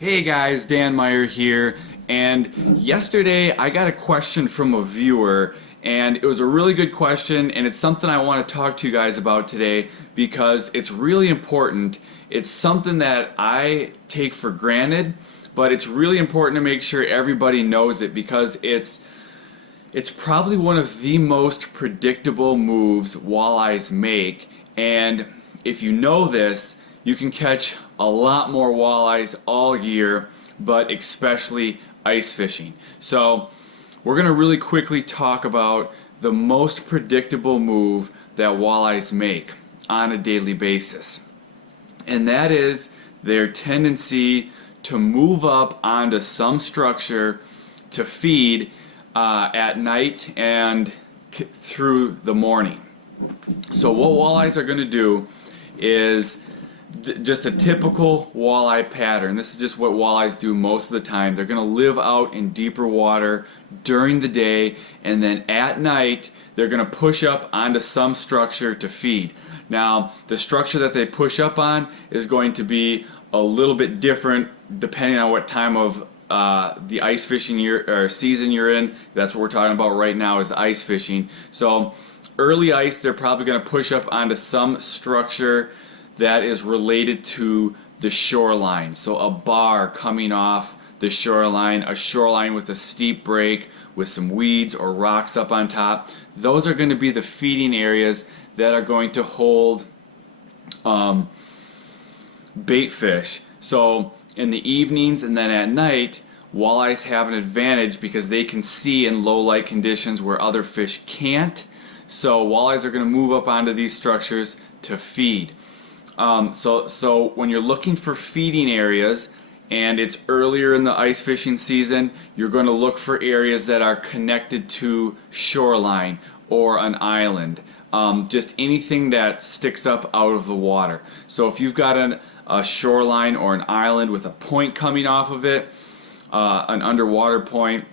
Hey guys, Dan Meyer here, and yesterday I got a question from a viewer, and it was a really good question, and it's something I want to talk to you guys about today because it's really important. It's something that I take for granted, but it's really important to make sure everybody knows it because it's probably one of the most predictable moves walleyes make, and if you know this, you can catch a lot more walleyes all year, but especially ice fishing. So we're going to really quickly talk about the most predictable move that walleyes make on a daily basis. And that is their tendency to move up onto some structure to feed at night and through the morning. So what walleyes are going to do is just a typical walleye pattern. This is just what walleyes do most of the time. They're going to live out in deeper water during the day, and then at night they're going to push up onto some structure to feed. Now the structure that they push up on is going to be a little bit different depending on what time of the ice fishing year or season you're in. That's what we're talking about right now, is ice fishing. So early ice, they're probably going to push up onto some structure that is related to the shoreline. So a bar coming off the shoreline, a shoreline with a steep break with some weeds or rocks up on top. Those are going to be the feeding areas that are going to hold bait fish. So in the evenings and then at night, walleyes have an advantage because they can see in low light conditions where other fish can't. So walleyes are going to move up onto these structures to feed. So when you're looking for feeding areas and it's earlier in the ice fishing season, you're going to look for areas that are connected to shoreline or an island. Just anything that sticks up out of the water. So if you've got a shoreline or an island with a point coming off of it, an underwater point,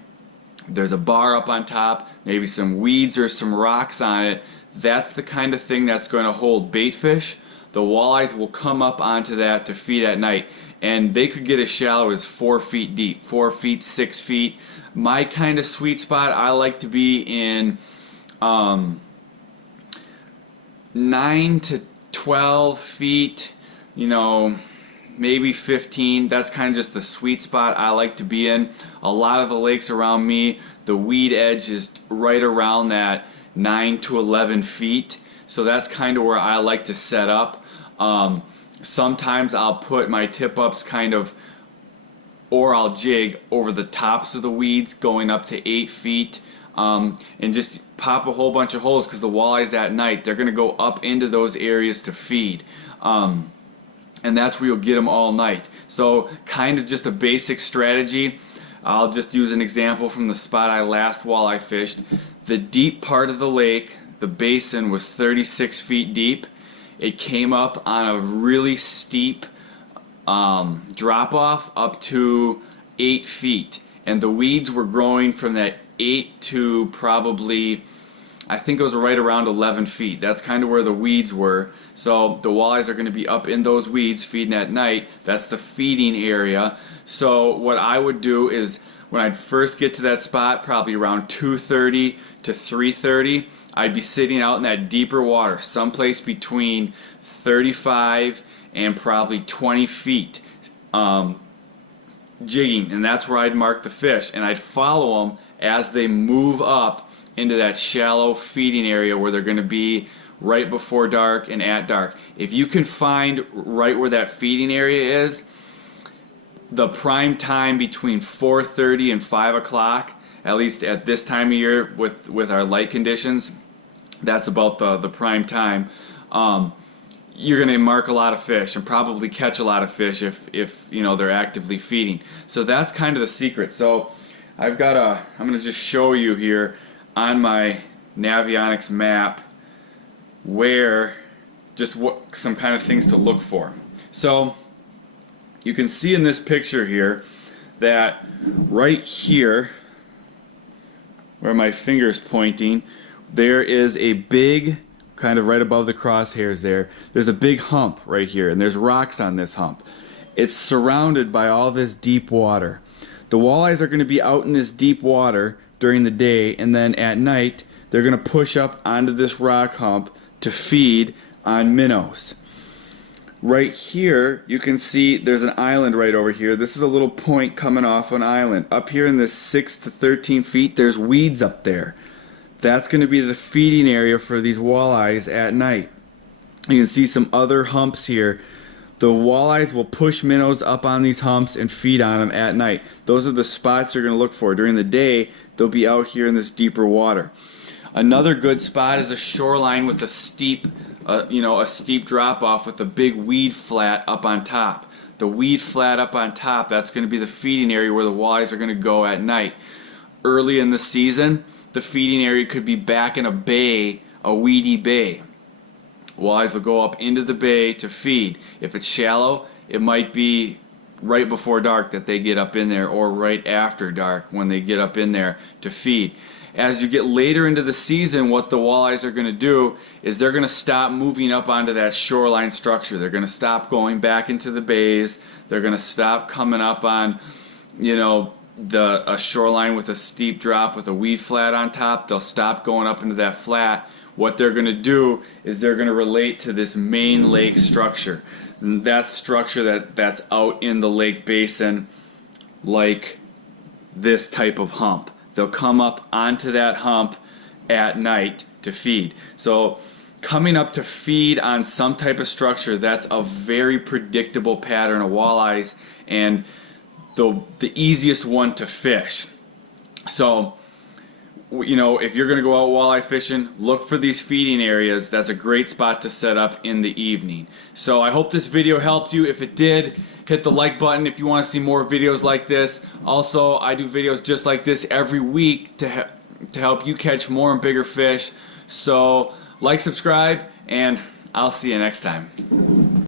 there's a bar up on top, maybe some weeds or some rocks on it, that's the kind of thing that's going to hold bait fish. The walleyes will come up onto that to feed at night, and they could get as shallow as 4 feet deep, 4 feet, 6 feet. My kind of sweet spot, I like to be in 9 to 12 feet, maybe 15. That's kind of just the sweet spot I like to be in. A lot of the lakes around me, the weed edge is right around that 9 to 11 feet. So that's kind of where I like to set up. Sometimes I'll put my tip-ups or I'll jig over the tops of the weeds going up to 8 feet and just pop a whole bunch of holes because the walleyes at night, they're going to go up into those areas to feed. And that's where you'll get them all night. So kind of just a basic strategy. I'll just use an example from the spot I last walleye fished. The deep part of the lake, the basin, was 36 feet deep. It came up on a really steep drop off up to 8 feet, and the weeds were growing from that 8 to probably, I think it was right around 11 feet. That's kind of where the weeds were. So the walleyes are going to be up in those weeds feeding at night. That's the feeding area. So what I would do is when I'd first get to that spot, probably around 2:30 to 3:30, I'd be sitting out in that deeper water, someplace between 35 and probably 20 feet, jigging, and that's where I'd mark the fish, and I'd follow them as they move up into that shallow feeding area where they're going to be right before dark and at dark. If you can find right where that feeding area is, the prime time between 4:30 and 5 o'clock, at least at this time of year with our light conditions, that's about the prime time. You're going to mark a lot of fish and probably catch a lot of fish if they're actively feeding. So that's kind of the secret. So I'm going to just show you here on my Navionics map some kind of things to look for. So you can see in this picture here that right here where my finger is pointing, there is a big, kind of right above the crosshairs there's a big hump right here, and there's rocks on this hump. it's surrounded by all this deep water. The walleyes are going to be out in this deep water during the day, and then at night they're going to push up onto this rock hump to feed on minnows. Right here you can see there's an island right over here. This is a little point coming off an island. Up here in this 6 to 13 feet there's weeds up there. That's going to be the feeding area for these walleyes at night. You can see some other humps here. The walleyes will push minnows up on these humps and feed on them at night. Those are the spots you're going to look for. During the day they'll be out here in this deeper water. Another good spot is a shoreline with a steep a steep drop off with a big weed flat up on top. The weed flat up on top, that's going to be the feeding area where the walleyes are going to go at night. Early in the season, the feeding area could be back in a bay, a weedy bay. Walleyes will go up into the bay to feed. If it's shallow, it might be right before dark that they get up in there, or right after dark when they get up in there to feed. As you get later into the season, what the walleyes are going to do is they're going to stop moving up onto that shoreline structure. They're going to stop going back into the bays. They're going to stop coming up on, a shoreline with a steep drop with a weed flat on top. They'll stop going up into that flat. What they're going to do is they're going to relate to this main lake structure. And that's structure that's out in the lake basin, like this type of hump. They'll come up onto that hump at night to feed. So coming up to feed on some type of structure, that's a very predictable pattern of walleyes and the easiest one to fish. So, if you're going to go out walleye fishing, look for these feeding areas. That's a great spot to set up in the evening. So I hope this video helped you. If it did, hit the like button if you want to see more videos like this. Also, I do videos just like this every week to help you catch more and bigger fish. So like, subscribe, and I'll see you next time.